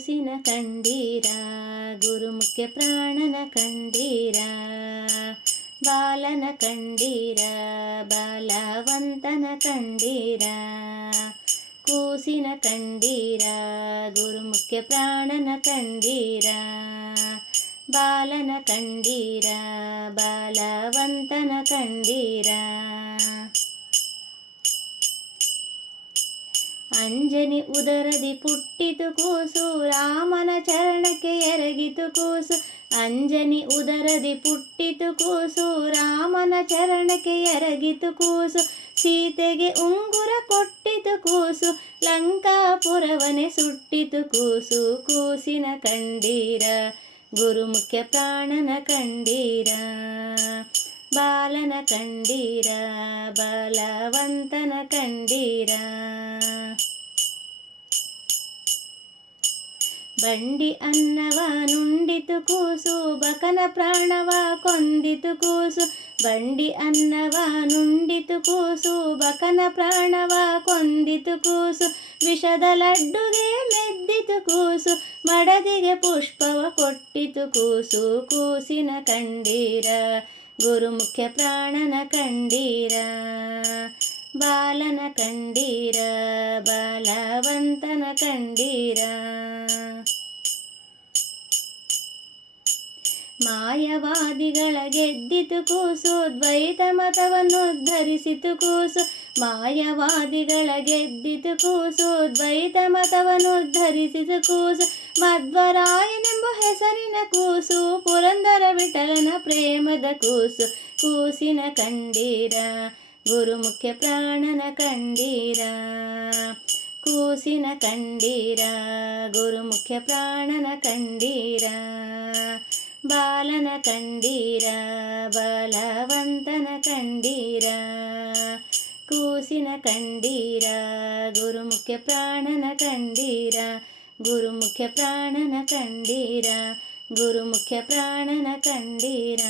ಕೂಸಿನ ಕಂಡೀರ, ಗುರುಮುಖ್ಯ ಪ್ರಾಣನ ಕಂಡೀರ, ಬಾಲನ ಕಂಡೀರ, ಬಾಲವಂತನ ಕಂಡೀರ, ಕೂಸಿನ ಕಂಡೀರ, ಗುರುಮುಖ್ಯ ಪ್ರಾಣನ ಕಂಡೀರ, ಬಾಲನ ಕಂಡೀರ, ಬಾಲವಂತನ ಕಂಡೀರ. ಅಂಜನಿ ಉದರದಿ ಪುಟ್ಟಿತು ಕೂಸು, ರಾಮನ ಚರಣಕ್ಕೆ ಎರಗಿತು ಕೂಸು. ಅಂಜನಿ ಉದರದಿ ಪುಟ್ಟಿತು ಕೂಸು, ರಾಮನ ಚರಣಕ್ಕೆ ಎರಗಿತು ಕೂಸು. ಸೀತೆಗೆ ಉಂಗುರ ಕೊಟ್ಟಿತು ಕೂಸು, ಲಂಕಾಪುರವನೆ ಸುಟ್ಟಿತು ಕೂಸು. ಕೂಸಿನ ಕಂಡೀರ, ಗುರುಮುಖ್ಯ ಪ್ರಾಣನ ಕಂಡೀರ, ಬಾಲನ ಕಂಡೀರ, ಬಲವಂತನ ಕಂಡೀರ. ಬಂಡಿ ಅನ್ನವ ನುಂಡಿತು ಕೂಸು, ಬಕನ ಪ್ರಾಣವ ಕೊಂದಿತು ಕೂಸು. ಬಂಡಿ ಅನ್ನವ ನುಂಡಿತು ಕೂಸು, ಬಕನ ಪ್ರಾಣವ ಕೊಂದಿತು ಕೂಸು. ವಿಷದ ಲಡ್ಡುಗೆ ಮೆದ್ದಿತು ಕೂಸು, ಮಡದಿಗೆ ಪುಷ್ಪವ ಕೊಟ್ಟಿತು ಕೂಸು. ಕೂಸಿನ ಕಂಡೀರ, ಗುರುಮುಖ್ಯ ಪ್ರಾಣನ ಕಂಡೀರ, ಬಾಲನ ಕಂಡೀರ. ಮಾಯವಾದಿಗಳ ಗೆದ್ದಿತು ಕೂಸು, ದ್ವೈತ ಮತವನ್ನು ಧರಿಸಿತು ಕೂಸು. ಮಾಯವಾದಿಗಳ ಗೆದ್ದಿತು ಕೂಸು, ದ್ವೈತ ಮತವನ್ನು ಧರಿಸಿತು ಕೂಸು. ಮಧ್ವರಾಯನೆಂಬ ಹೆಸರಿನ ಕೂಸು, ಪುರಂದರ ವಿಠಲನ ಪ್ರೇಮದ ಕೂಸು. ಕೂಸಿನ ಕಂಡೀರ ಗುರುಮುಖ್ಯ ಪ್ರಾಣನ ಕಂಡೀರ. ಕೂಸಿನ ಕಂಡೀರ ಗುರುಮುಖ್ಯ ಪ್ರಾಣನ ಕಂಡೀರ. ಬಾಲನ ಕಂಡೀರ ಬಲವಂತನ ಕಂಡೀರ ಕೂಸಿನ ಕಂಡೀರ ಗುರುಮುಖ್ಯ ಪ್ರಾಣನ ಕಂಡೀರ ಗುರುಮುಖ್ಯ ಪ್ರಾಣನ ಕಂಡೀರ ಗುರುಮುಖ್ಯ ಪ್ರಾಣನ ಕಂಡೀರ